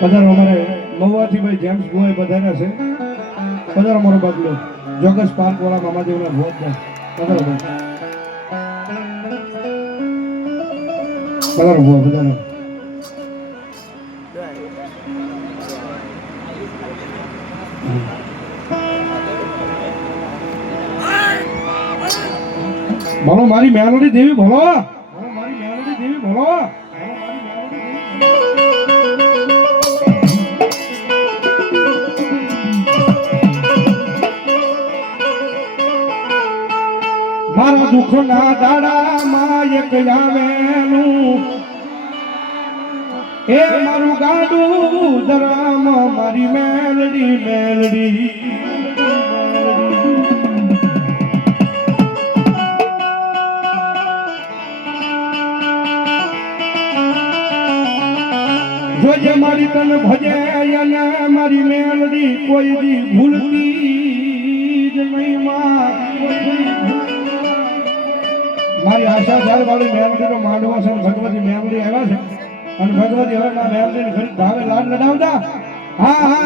પધારો અમારે મહુવાથી ભાઈ જેમ્સ ભુવાઈ પધાર્યા છે. પધારો મારો બાપલો જોગસ પાર્ક વાળા મામાદેવના ભોજ છે. પધારો ભાઈ, પધારો ભુવા, પધારો. બોલો મારી મેલોડી દેવી, બોલો મારી મેલોડી દેવી, બોલો. મારા દુઃખના દાડામાં એક આવેલું એ મારું ગાડું ધરામાં મારી મેલડી મેલડી. જોજે મારી તન ભજે અને મારી મેલડી કોઈ દી ભૂલતી જ નહીં માં. મારી આશા ચાલ વાળી મેલડી નો માંડવો છે. ભગવતી મેલડી આવ્યા છે અને ભગવતી હવે ના મેલડી ને ખરી ભાવે લાડ લડાવતા. હા હા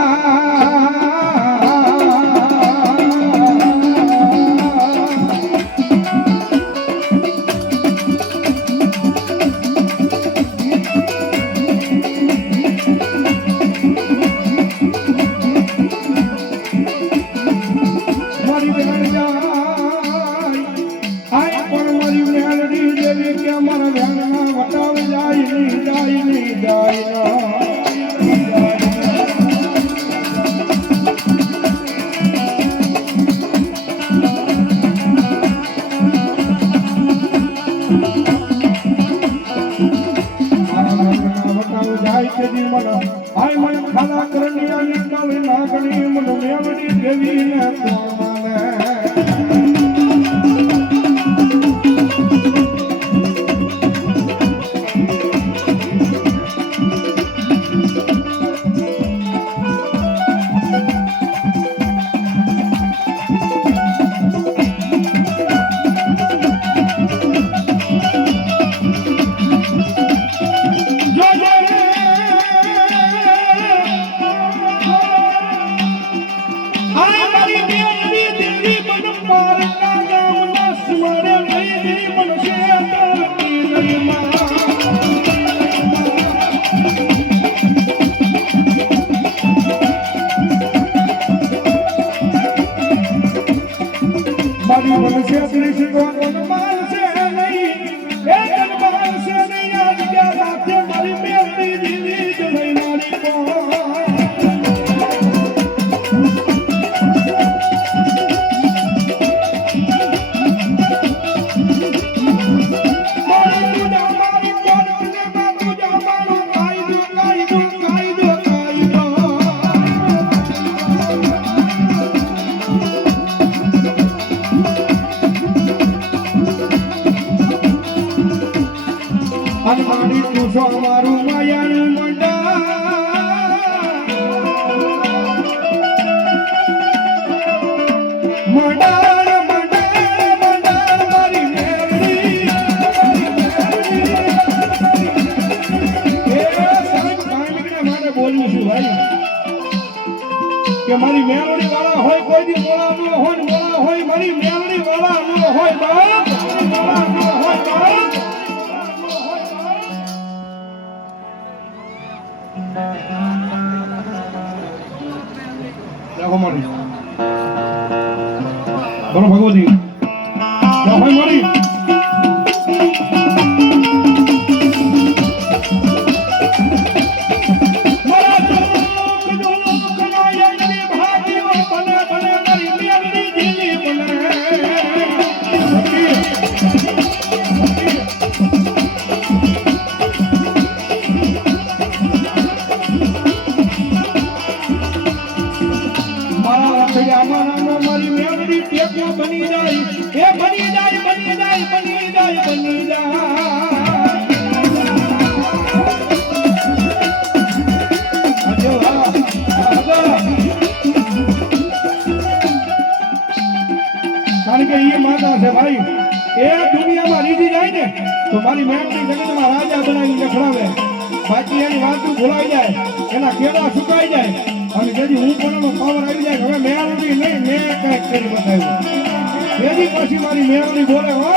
કે મારી મેલડી વાળા હોય કોઈ દી મોળા નો હોય, મોળા હોય મારી મેલડી વાળા નો હોય બાપ, મોળા નો હોય બાપ. देखो मारी बोलो भगवती क्या भाई मारी કારણ કે એ માતા છે ભાઈ, એ દુનિયામાં રીજી જાય ને તો મારી મેમની જગતમાં રાજા બનાવી લખડાવે, બાકી એની વાત ભૂલાઈ જાય, એના કેળા સુકાઈ જાય અને જેથી હું કોનાનો પાવર આવી જાય હવે મેળવી નહીં મેં કંઈક કરી બતાવ્યું એની પછી મારી મેળવી બોલે હો